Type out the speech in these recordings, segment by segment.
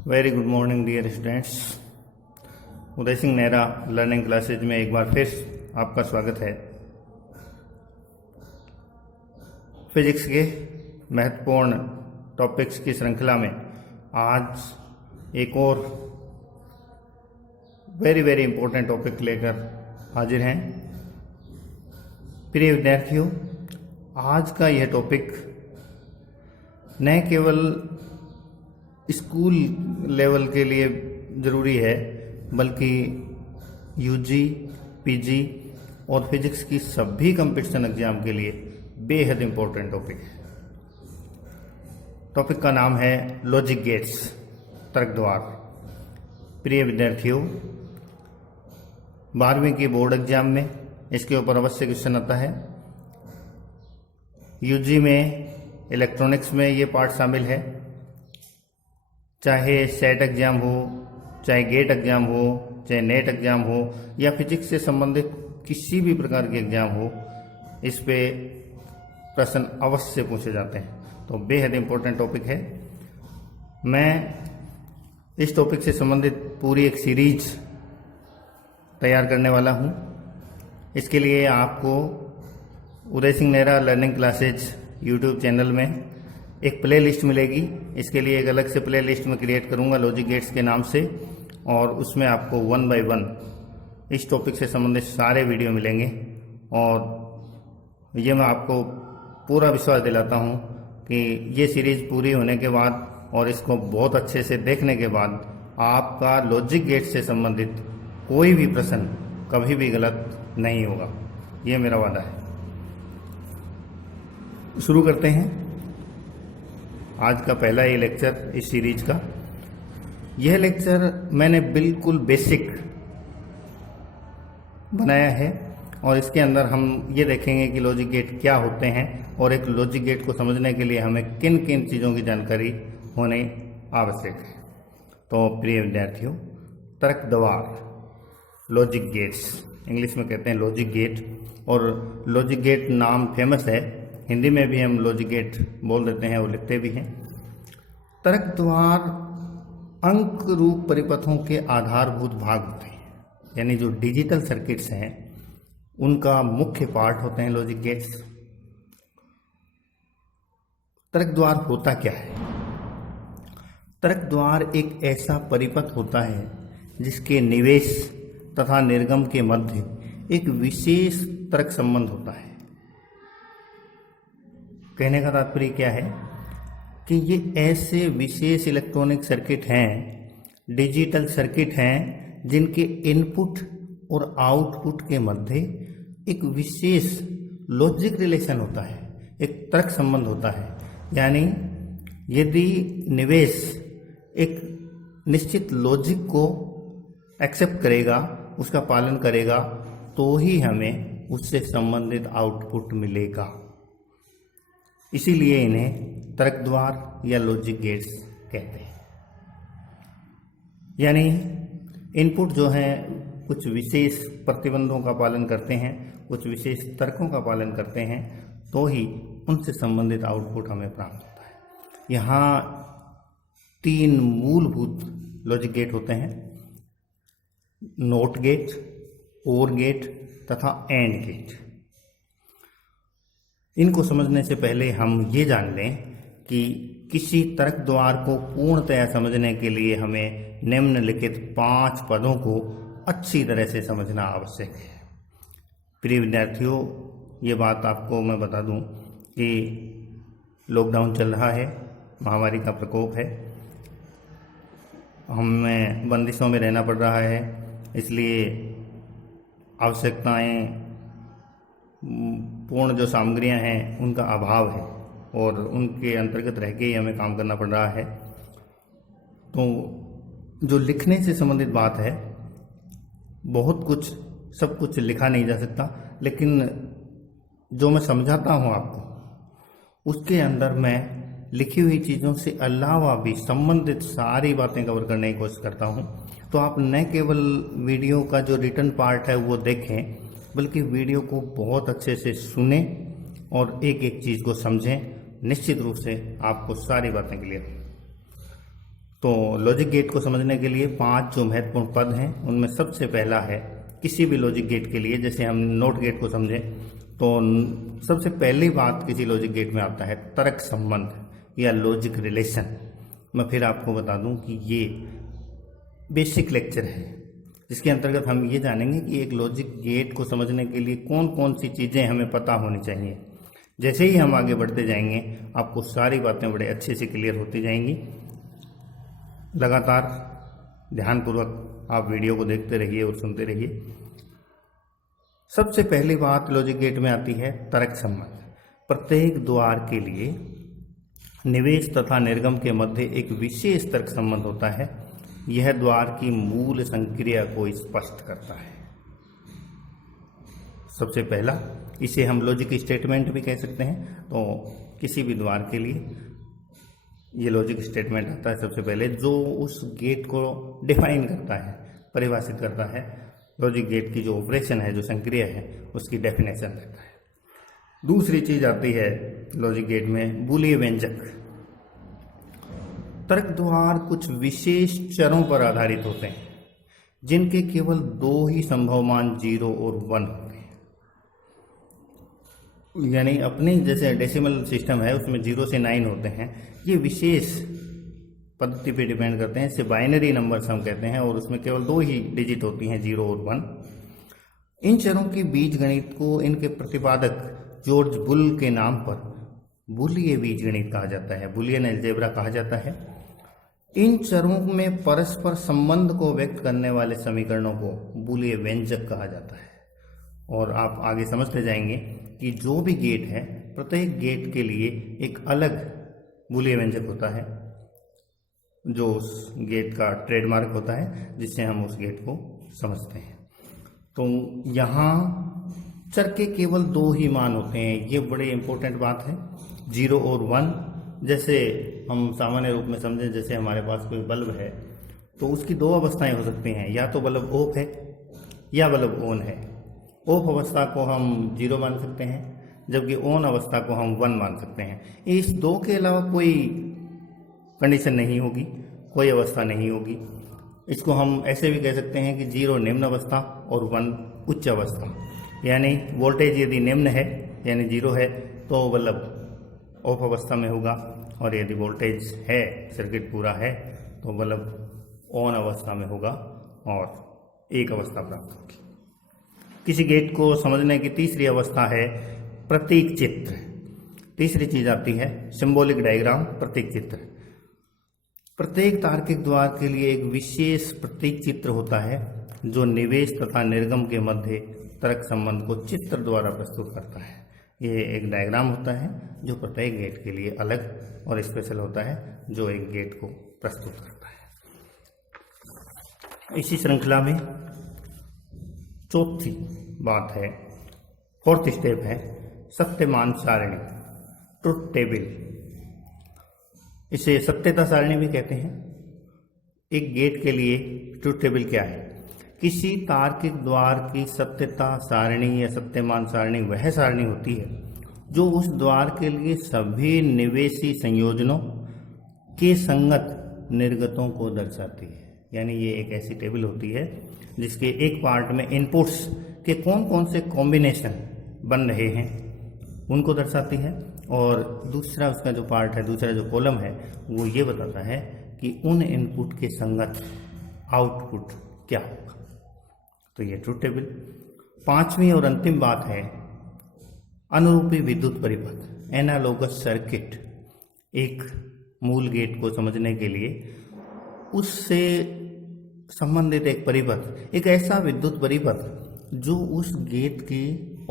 Very good morning dear students. Uday Singh Nehra learning classes में एक बार फिर आपका स्वागत है। फिजिक्स के महत्वपूर्ण टॉपिक्स की श्रृंखला में आज एक और वेरी इंपॉर्टेंट टॉपिक लेकर हाजिर हैं। प्रिय विद्यार्थियों, आज का यह टॉपिक न केवल स्कूल लेवल के लिए ज़रूरी है बल्कि यूजी, पीजी और फिजिक्स की सभी कंपटीशन एग्जाम के लिए बेहद इम्पोर्टेंट टॉपिक है। टॉपिक का नाम है लॉजिक गेट्स, तर्क द्वार। प्रिय विद्यार्थियों, 12वीं की बोर्ड एग्जाम में इसके ऊपर अवश्य क्वेश्चन आता है। यूजी में इलेक्ट्रॉनिक्स में ये पार्ट शामिल है। चाहे सेट एग्जाम हो, चाहे गेट एग्जाम हो, चाहे नेट एग्जाम हो या फिजिक्स से संबंधित किसी भी प्रकार के एग्जाम हो, इस पे प्रश्न अवश्य पूछे जाते हैं। तो बेहद इम्पोर्टेंट टॉपिक है। मैं इस टॉपिक से संबंधित पूरी एक सीरीज तैयार करने वाला हूँ। इसके लिए आपको Uday Singh Nehra learning classes YouTube channel में एक प्ले लिस्ट मिलेगी। इसके लिए एक अलग से प्ले लिस्ट में क्रिएट करूंगा लॉजिक गेट्स के नाम से, और उसमें आपको 1 बाय 1 इस टॉपिक से संबंधित सारे वीडियो मिलेंगे। और ये मैं आपको पूरा विश्वास दिलाता हूँ कि ये सीरीज पूरी होने के बाद और इसको बहुत अच्छे से देखने के बाद आपका लॉजिक गेट से संबंधित कोई भी प्रश्न कभी भी गलत नहीं होगा, ये मेरा वादा है। शुरू करते हैं आज का पहला ये लेक्चर इस सीरीज का। यह लेक्चर मैंने बिल्कुल बेसिक बनाया है और इसके अंदर हम ये देखेंगे कि लॉजिक गेट क्या होते हैं और एक लॉजिक गेट को समझने के लिए हमें किन किन चीज़ों की जानकारी होनी आवश्यक है। तो प्रिय विद्यार्थियों, तर्क द्वार, लॉजिक गेट्स, इंग्लिश में कहते हैं लॉजिक गेट, और लॉजिक गेट नाम फेमस है। हिंदी में भी हम लॉजिक गेट बोल देते हैं और लिखते भी हैं। तर्क द्वार अंक रूप परिपथों के आधारभूत भाग होते हैं, यानी जो डिजिटल सर्किट्स हैं उनका मुख्य पार्ट होते हैं लॉजिक गेट्स। तर्क द्वार होता क्या है? तर्क द्वार एक ऐसा परिपथ होता है जिसके निवेश तथा निर्गम के मध्य एक विशेष तर्क संबंध होता है। कहने का तात्पर्य क्या है कि ये ऐसे विशेष इलेक्ट्रॉनिक सर्किट हैं, डिजिटल सर्किट हैं, जिनके इनपुट और आउटपुट के मध्य एक विशेष लॉजिक रिलेशन होता है, एक तर्क संबंध होता है। यानी यदि निवेश एक निश्चित लॉजिक को एक्सेप्ट करेगा, उसका पालन करेगा, तो ही हमें उससे संबंधित आउटपुट मिलेगा। इसीलिए इन्हें तर्क द्वार या लॉजिक गेट्स कहते हैं। यानी इनपुट जो है कुछ विशेष प्रतिबंधों का पालन करते हैं, कुछ विशेष तर्कों का पालन करते हैं, तो ही उनसे संबंधित आउटपुट हमें प्राप्त होता है। यहाँ 3 मूलभूत लॉजिक गेट होते हैं: नॉट गेट, और गेट तथा एंड गेट। इनको समझने से पहले हम ये जान लें कि किसी तर्क द्वार को पूर्णतया समझने के लिए हमें निम्नलिखित 5 पदों को अच्छी तरह से समझना आवश्यक है। प्रिय विद्यार्थियों, ये बात आपको मैं बता दूं कि लॉकडाउन चल रहा है, महामारी का प्रकोप है, हमें बंदिशों में रहना पड़ रहा है, इसलिए आवश्यकताएं, पूर्ण जो सामग्रियां हैं उनका अभाव है और उनके अंतर्गत रह के ही हमें काम करना पड़ रहा है। तो जो लिखने से संबंधित बात है, बहुत कुछ, सब कुछ लिखा नहीं जा सकता, लेकिन जो मैं समझाता हूँ आपको, उसके अंदर मैं लिखी हुई चीज़ों से अलावा भी संबंधित सारी बातें कवर करने की कोशिश करता हूँ। तो आप न केवल वीडियो का जो रिटर्न पार्ट है वो देखें, बल्कि वीडियो को बहुत अच्छे से सुने और एक एक चीज़ को समझें। निश्चित रूप से आपको सारी बातें क्लियर। तो लॉजिक गेट को समझने के लिए 5 जो महत्वपूर्ण पद हैं उनमें सबसे पहला है, किसी भी लॉजिक गेट के लिए, जैसे हम नोट गेट को समझें तो सबसे पहली बात किसी लॉजिक गेट में आता है तर्क संबंध या लॉजिक रिलेशन। मैं फिर आपको बता दूं कि ये बेसिक लेक्चर है जिसके अंतर्गत हम ये जानेंगे कि एक लॉजिक गेट को समझने के लिए कौन कौन सी चीज़ें हमें पता होनी चाहिए। जैसे ही हम आगे बढ़ते जाएंगे आपको सारी बातें बड़े अच्छे से क्लियर होती जाएंगी। लगातार ध्यानपूर्वक आप वीडियो को देखते रहिए और सुनते रहिए। सबसे पहली बात लॉजिक गेट में आती है तर्क संबंध। प्रत्येक द्वार के लिए निवेश तथा निर्गम के मध्य एक विशेष तर्क संबंध होता है। यह द्वार की मूल संक्रिया को स्पष्ट करता है। सबसे पहला, इसे हम लॉजिक स्टेटमेंट भी कह सकते हैं। तो किसी भी द्वार के लिए ये लॉजिक स्टेटमेंट आता है सबसे पहले, जो उस गेट को डिफाइन करता है, परिभाषित करता है। लॉजिक गेट की जो ऑपरेशन है, जो संक्रिया है, उसकी डेफिनेशन रहता है। दूसरी चीज आती है लॉजिक गेट में बूलियन व्यंजक। तर्क द्वार कुछ विशेष चरों पर आधारित होते हैं जिनके केवल 2 ही संभव मान 0 और 1 होते हैं। यानी अपने जैसे डेसिमल सिस्टम है उसमें 0 से 9 होते हैं। ये विशेष पद्धति पे डिपेंड करते हैं, इसे बाइनरी नंबर्स हम कहते हैं और उसमें केवल 2 ही डिजिट होती हैं, 0 और 1। इन चरों के बीज गणित को इनके प्रतिपादक जॉर्ज बुल के नाम पर बुलियन बीज गणित कहा जाता है, बुलियन अलजेब्रा कहा जाता है। इन चरों में परस्पर संबंध को व्यक्त करने वाले समीकरणों को बुलियन व्यंजक कहा जाता है। और आप आगे समझते जाएंगे कि जो भी गेट है, प्रत्येक गेट के लिए एक अलग बुलियन व्यंजक होता है जो उस गेट का ट्रेडमार्क होता है, जिससे हम उस गेट को समझते हैं। तो यहाँ चर के केवल 2 ही मान होते हैं, ये बड़े इंपॉर्टेंट बात है, 0 और 1। जैसे हम सामान्य रूप में समझें, जैसे हमारे पास कोई बल्ब है तो उसकी 2 अवस्थाएं हो सकती हैं, या तो बल्ब ऑफ है या बल्ब ऑन है। ऑफ अवस्था को हम 0 मान सकते हैं, जबकि ऑन अवस्था को हम 1 मान सकते हैं। इस 2 के अलावा कोई कंडीशन नहीं होगी, कोई अवस्था नहीं होगी। इसको हम ऐसे भी कह सकते हैं कि 0 निम्न अवस्था और 1 उच्च अवस्था। यानी वोल्टेज यदि निम्न है यानी 0 है तो बल्ब ऑफ अवस्था में होगा, और यदि वोल्टेज है, सर्किट पूरा है, तो बल्ब ऑन अवस्था में होगा और एक अवस्था प्राप्त होगी। किसी गेट को समझने की तीसरी अवस्था है प्रतीक चित्र। तीसरी चीज आती है सिंबॉलिक डायग्राम, प्रतीक चित्र। प्रत्येक तार्किक द्वार के लिए एक विशेष प्रतीक चित्र होता है जो निवेश तथा निर्गम के मध्य तर्क संबंध को चित्र द्वारा प्रस्तुत करता है। ये एक डायग्राम होता है जो प्रत्येक गेट के लिए अलग और स्पेशल होता है, जो एक गेट को प्रस्तुत करता है। इसी श्रृंखला में चौथी बात है, 4th स्टेप है सत्यमान सारणी, ट्रुथ टेबल। इसे सत्यता सारणी भी कहते हैं। एक गेट के लिए ट्रुथ टेबल क्या है? किसी तार्किक द्वार की सत्यता सारणी या सत्यमान सारणी वह सारणी होती है जो उस द्वार के लिए सभी निवेशी संयोजनों के संगत निर्गतों को दर्शाती है। यानी ये एक ऐसी टेबल होती है जिसके एक पार्ट में इनपुट्स के कौन कौन से कॉम्बिनेशन बन रहे हैं उनको दर्शाती है, और दूसरा उसका जो पार्ट है, दूसरा जो कॉलम है, वो ये बताता है कि उन इनपुट के संगत आउटपुट क्या होगा। तो ये ट्रुथ टेबल। 5वीं और अंतिम बात है अनुरूपी विद्युत परिपथ, एनालोगस सर्किट। एक मूल गेट को समझने के लिए उससे संबंधित एक परिपथ, एक ऐसा विद्युत परिपथ जो उस गेट के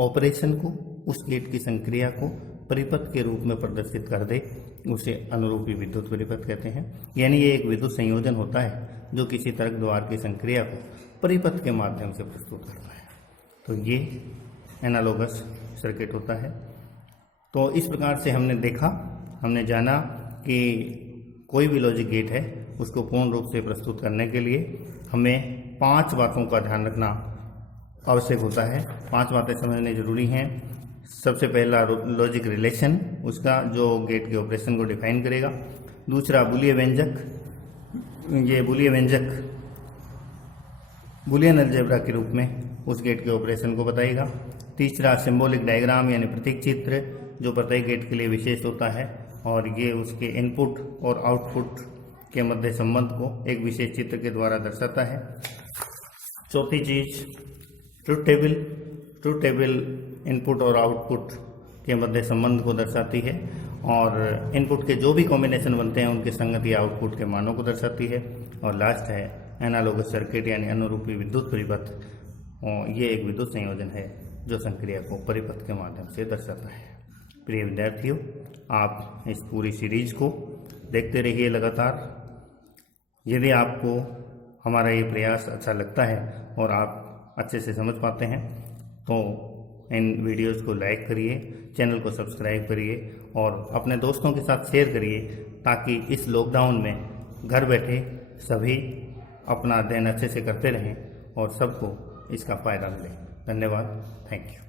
ऑपरेशन को, उस गेट की संक्रिया को परिपथ के रूप में प्रदर्शित कर दे, उसे अनुरूपी विद्युत परिपथ कहते हैं। यानी ये एक विद्युत संयोजन होता है जो किसी तर्क द्वार की संक्रिया को परिपथ के माध्यम से प्रस्तुत करता है। तो ये एनालोगस सर्किट होता है। तो इस प्रकार से हमने देखा, हमने जाना कि कोई भी लॉजिक गेट है उसको पूर्ण रूप से प्रस्तुत करने के लिए हमें 5 बातों का ध्यान रखना आवश्यक होता है। 5 बातें समझनी जरूरी हैं। सबसे पहला लॉजिक रिलेशन, उसका जो गेट के ऑपरेशन को डिफाइन करेगा। दूसरा बुलियन व्यंजक, ये बूलियन व्यंजक बूलियन अलजेब्रा के रूप में उस गेट के ऑपरेशन को बताएगा। तीसरा सिंबॉलिक डायग्राम यानी प्रतीक चित्र, जो प्रत्येक गेट के लिए विशेष होता है और ये उसके इनपुट और आउटपुट के मध्य संबंध को एक विशेष चित्र के द्वारा दर्शाता है। चौथी चीज truth table. Truth table input और आउटपुट के मध्य संबंध को दर्शाती है और इनपुट के जो भी कॉम्बिनेशन बनते हैं उनके संगति आउटपुट के मानों को दर्शाती है। और लास्ट है एनालॉगस सर्किट यानी अनुरूपी विद्युत परिपथ, और ये एक विद्युत संयोजन है जो संक्रिया को परिपथ के माध्यम से दर्शाता है। प्रिय विद्यार्थियों, आप इस पूरी सीरीज को देखते रहिए लगातार। यदि आपको हमारा ये प्रयास अच्छा लगता है और आप अच्छे से समझ पाते हैं तो इन वीडियोस को लाइक करिए, चैनल को सब्सक्राइब करिए और अपने दोस्तों के साथ शेयर करिए, ताकि इस लॉकडाउन में घर बैठे सभी अपना अध्ययन अच्छे से करते रहें और सबको इसका फ़ायदा मिले। धन्यवाद। Thank you.